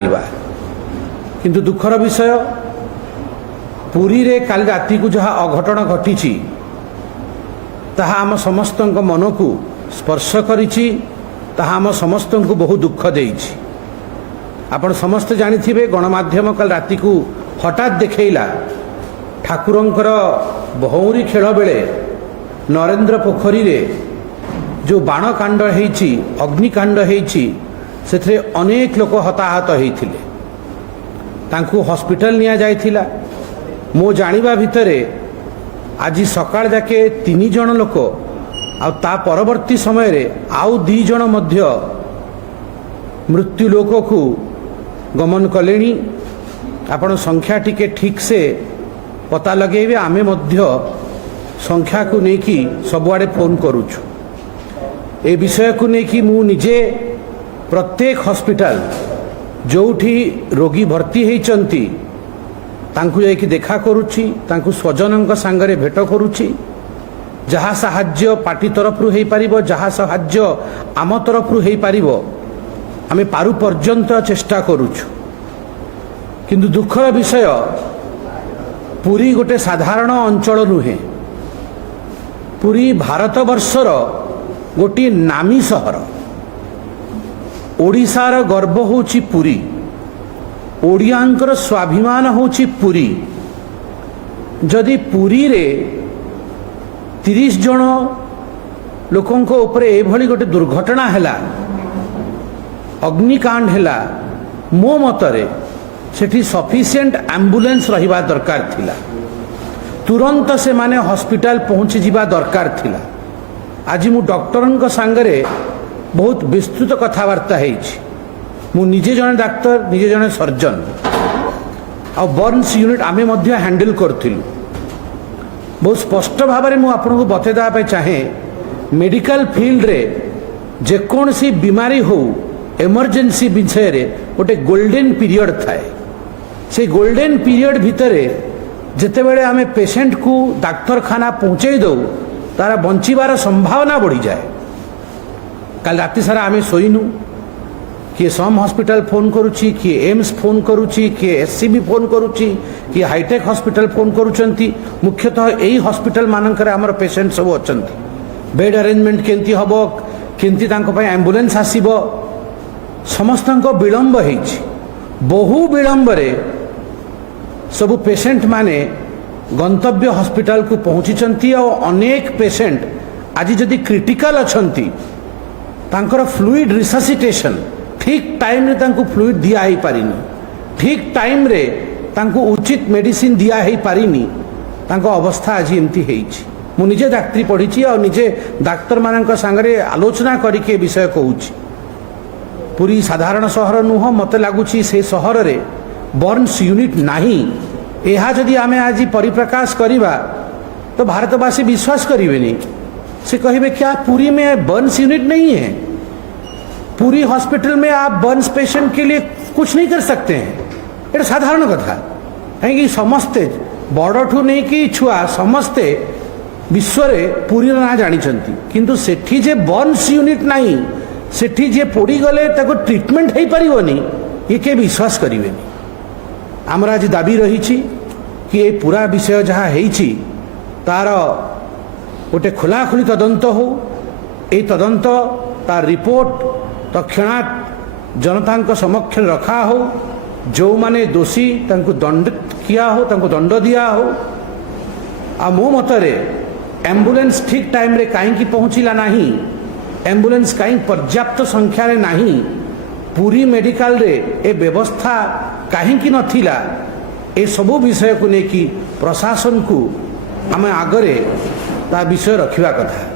किंतु दुखर विषय पुरी रे काली राति को जहाँ अघटन घटी ताहा आम समस्त मन को स्पर्श करिछि, ताहा आम समस्त को बहुत दुख देइछि। आपण समस्त जानिथिबे गणमाध्यम काल राति को हठात देखैला ठाकुरंकर बहुरी खेल बेले नरेंद्र पोखरी रे जो बाण कांड हेइछि, अग्निकांड हेइछि, सेथरे अनेक लोक हताहत होइथिले। तांकु हॉस्पिटल निया जाइथिला। मो जानिबा भितरे आज सकाळ जाके 3 जण लोक आ ता परवर्ती समय रे आउ 2 जण मध्य मृत्यु लोक को गमन कलेनी। आपण संख्या टिके ठीक से पता लगेबे। आमे मध्य संख्या को नेकी सबुआडे फोन करूछु। ए विषय को नेकी मु निजे प्रत्येक हॉस्पिटल जोठी रोगी भर्ती होइचंती तांकु जाइकी देखा करूची, तांकु स्वजनंक सांगरे भेट करूची। जहाँ साहाଯ୍य पार्टी तरफ रु हेई पारिबो, जहाँ साहाଯ୍य आम तरफ रु हेई पारिबो, आमे पारु पर्यंत चेष्टा करूछु। किंतु दुखर विषय पुरी गोटे साधारण अंचल नुहे। पुरी भारत वर्षर गोटे नामी सहर। ओडिशार गर्व होची पुरी, ओडियांकर स्वाभिमान होची पुरी। जदि पुरी रे 30 जन लोकंको ऊपर एभली गोटे दुर्घटना हैला, अग्निकांड हैला, मो मतरे सेठी सफिशिएंट एम्बुलेंस रहिबा दरकार थिला। तुरंत से माने हॉस्पिटल पहुंची जिबा दरकार थिला। आज मु डॉक्टरन सांगरे बहुत विस्तृत कथबार्ता होइछि। मु निजे जने डाक्तर, निजे जने सर्जन आ बर्न्स यूनिट आमे मध्य हैंडल करथिलु। बहुत स्पष्ट भाव में मु आपन को बते दा पे चाहे मेडिकल फील्ड रे जे कोन सी बीमारी हो इमरजेंसी विषय रे गोटे गोल्डन पीरियड थाए। से गोल्डन पीरियड भितरे जेते बेले आमे पेशेंट को डाक्तरखाना पहुंचे दो तारा बंचिबार संभावना बढ़ी जाए। कल राति सारा आमे सोइनु। किए सम हॉस्पिटल फोन करुची, किए एम्स फोन करुची, किए एससीबी फोन करुची, किए हाईटेक हॉस्पिटल फोन करुचंती। मुख्यतः यही हॉस्पिटल मानकर आमर पेशेंट सब अछंती। बेड अरेंजमेंट केंती हबो, केंती तांको पय एम्बुलेंस आसीबो, समस्तंको विलंब हेछि। बहु विलंब रे सब पेशेंट माने गंतव्य हॉस्पिटल को पहुंचीचंती। और अनेक पेशेंट आज जदि क्रिटिकल अछंती तांकर फ्लूइड रिससिटेशन ठीक टाइम रे तांको फ्लूइड दिया ही पारिनी, ठीक टाइम रे तांको उचित मेडिसिन दिया ही पारिनी। तांको अवस्था आज एमती हेछि। मु निजे डाक्टरी पढ़ी और निजे डाक्तर मानक सांगरे आलोचना करके विषय कहूछि। पूरी साधारण सहर नुह, मत लगुच से सहर रे बर्न्स यूनिट नहीं। यह जदि आमे आज परिप्रकाश करिबा तो भारतवासी विश्वास करेंगे। से कहे क्या पुरी में बर्न्स यूनिट नहीं है? पूरी हॉस्पिटल में आप बर्न्स पेशेंट के लिए कुछ नहीं कर सकते हैं। ये साधारण कथा कहीं समस्ते बड़ ठू नहीं कि छुआ समस्ते विश्व रे पूरी ना जानी किंतु सेठी जे बर्न्स यूनिट नहीं, सेठी जे पोड़ी गले ताको ट्रीटमेंट हो पारिबनी, ये के विश्वास करेंगे। आमर आज दाबी रही कि ये पूरा विषय जहाँ है तार गोटे खोलाखोली तदंत हो। ये तदंत तार रिपोर्ट तत्क्षणात जनता समक्ष रखा हो। जो माने दोषी तांको दंड किया हो, तांको दंड दिया हो। आ मो मतरे एम्बुलेंस ठीक टाइम रे कहीं पहुँचला नहीं, एम्बुलेंस कहीं पर्याप्त संख्या रे नहीं, पूरी मेडिकल रे ए व्यवस्था कहीं नथिला। ए सबु विषय को लेकिन प्रशासन को आम आगरे ता विषय रखिबा कथा।